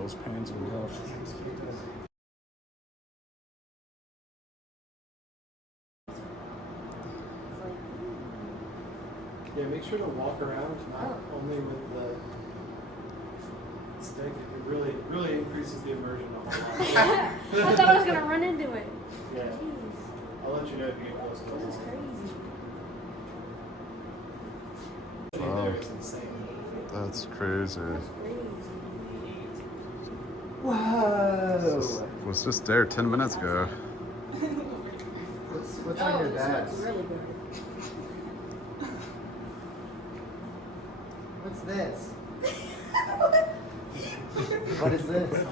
those pans are rough. Yeah, make sure to walk around, not only with the stick. It really increases the immersion a whole lot. I thought I was gonna run into it. Yeah. Jeez. I'll let you know if you get close to it. This is crazy. Wow. There is insane. That's crazy. Whoa! Was just there 10 minutes ago. What's on your dad's? Really good. What's this? What is this?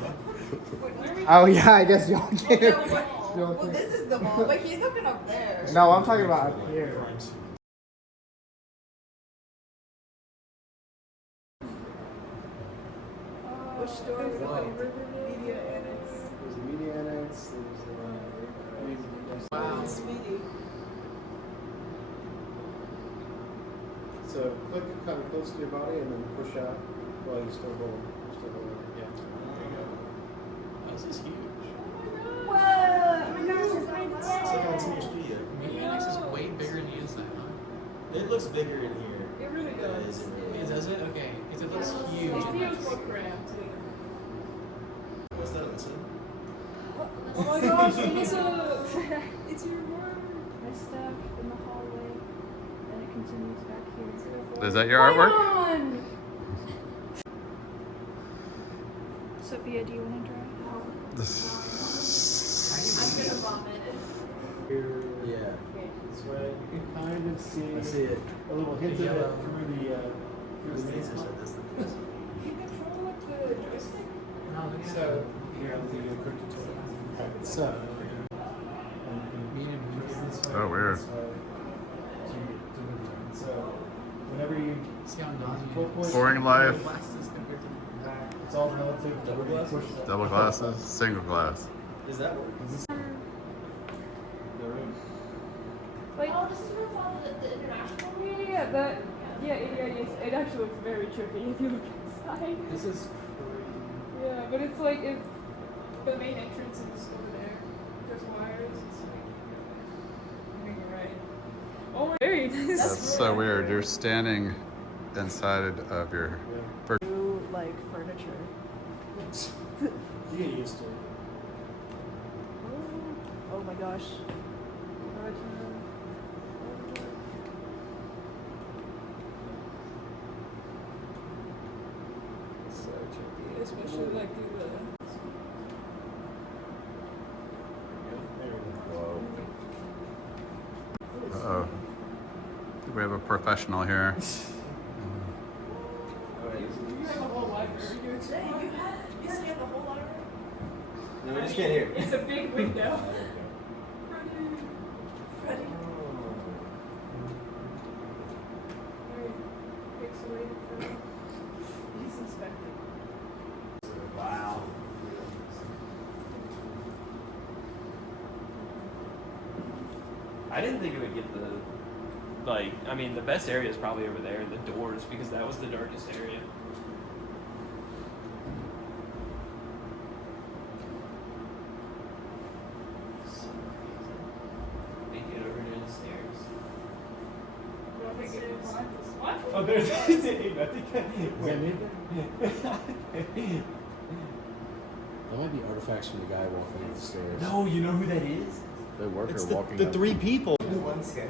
Oh yeah, I guess y'all can't. Well, this is the ball, but he's looking up there. No, I'm talking about up here. Which store is it? Media Annex. There's a media annex. There's Wow. Speedy. So click kind of close to your body and then push out while you still hold. Yeah. There you go. This is huge. Whoa! Oh my gosh, it's my It's like on dad. Senior Studio. Maybe Annex is way bigger than the inside, huh? It looks bigger in here. It really does. Does it? Okay. Because it looks huge. It feels more cramped. What's that on the side? Oh my gosh, it's your work. I stuck in the hallway, and it continues back here. Is that your artwork? On! Sophia, do you want to draw? I'm gonna vomit. Here. Yeah. This way. You can kind of see, I see it. a little hint of it yellow. through the main spot. You control with the joystick? No, look at So, here, I'll give you a quick tutorial. Alright, so. Oh, weird. So, whenever you See how nauseous push, Boring life. glasses compared to it's all relative to where you push that. Double glasses, single glass. Does that work? The room. Like, Oh, this is where the international. It actually looks very trippy if you look inside. This is crazy. Yeah, but it's like if the main entrance is over there. There's wires. It's like, I think you're right. Oh my, very nice. That's so weird. You're standing inside of your. New, like furniture. You get used to it. Oh my gosh. So trippy, especially like through the. There we go. Uh-oh. We have a professional here. You have a whole library. You scanned the whole library? No, we just can't hear. It's a big window. Freddie. Very pixelated for me. He's inspecting. Wow. I didn't think it would get the, like, I mean, the best area is probably over there in the doors because that was the darkest area. They get over to the stairs. What? Oh, there's, I think that, Is that me? That might be artifacts from the guy walking up the stairs. no, you know who that is? The worker It's walking the up. three people.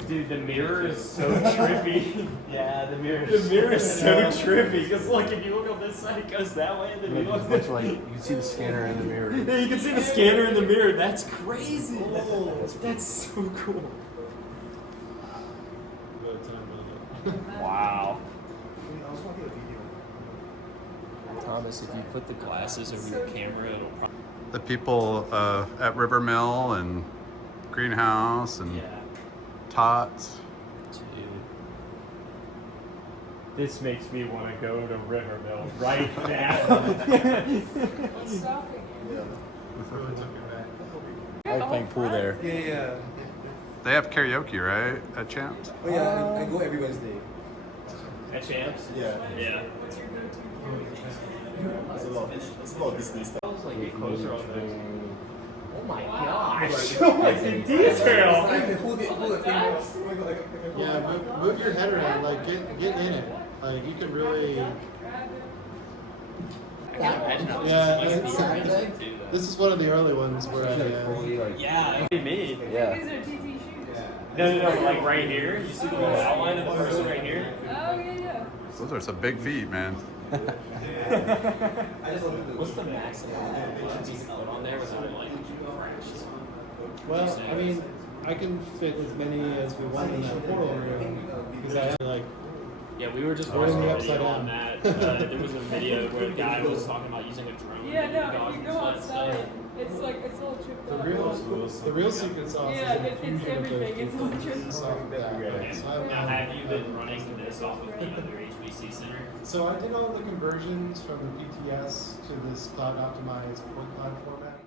Dude, the mirror is so trippy. Yeah, the mirror is so trippy. Because look, if you look on this side, it goes that way, and then you look Much like you can see the scanner in the mirror. Yeah, you can see the scanner in the mirror. That's crazy. That's so cool. Wow. Thomas, if you put the glasses over your camera, it'll probably. The people at River Mill and Greenhouse and Yeah. Tots. Dude. This makes me want to go to Riverville right now. What's stopping you? I was playing pool there. Yeah. They have karaoke, right? At Champs? Oh yeah, I go every Wednesday. At Champs? Yeah. Yeah. What's your go-to? It's a little Disney stuff. I was like, get closer on this. Oh my gosh! Oh Like the detail! Hold it. Yeah, move your head around, like get in it. Like you can really. Yeah, this is one of the early ones where I. Yeah, what do you mean? Yeah. These are TT shoes. No, like right here. You see the little outline of the person right here? Oh, yeah. Those are some big feet, man. What's the maximum that you can put on there without like crashes? Well, I mean, I can fit as many as we want in that portal room because I have like. Yeah, we were just Or in watching the a upside video down. on that. There was a video where the guy was talking about using a drone. Yeah, to no, go if you go outside. outside, it's like, it's all tripped The up. real secret sauce Yeah, is it's everything. It's all tripped So, up. Okay. so Now, have you been running this off of the other HPC center? So I did all the conversions from the PTS to this cloud optimized point cloud format.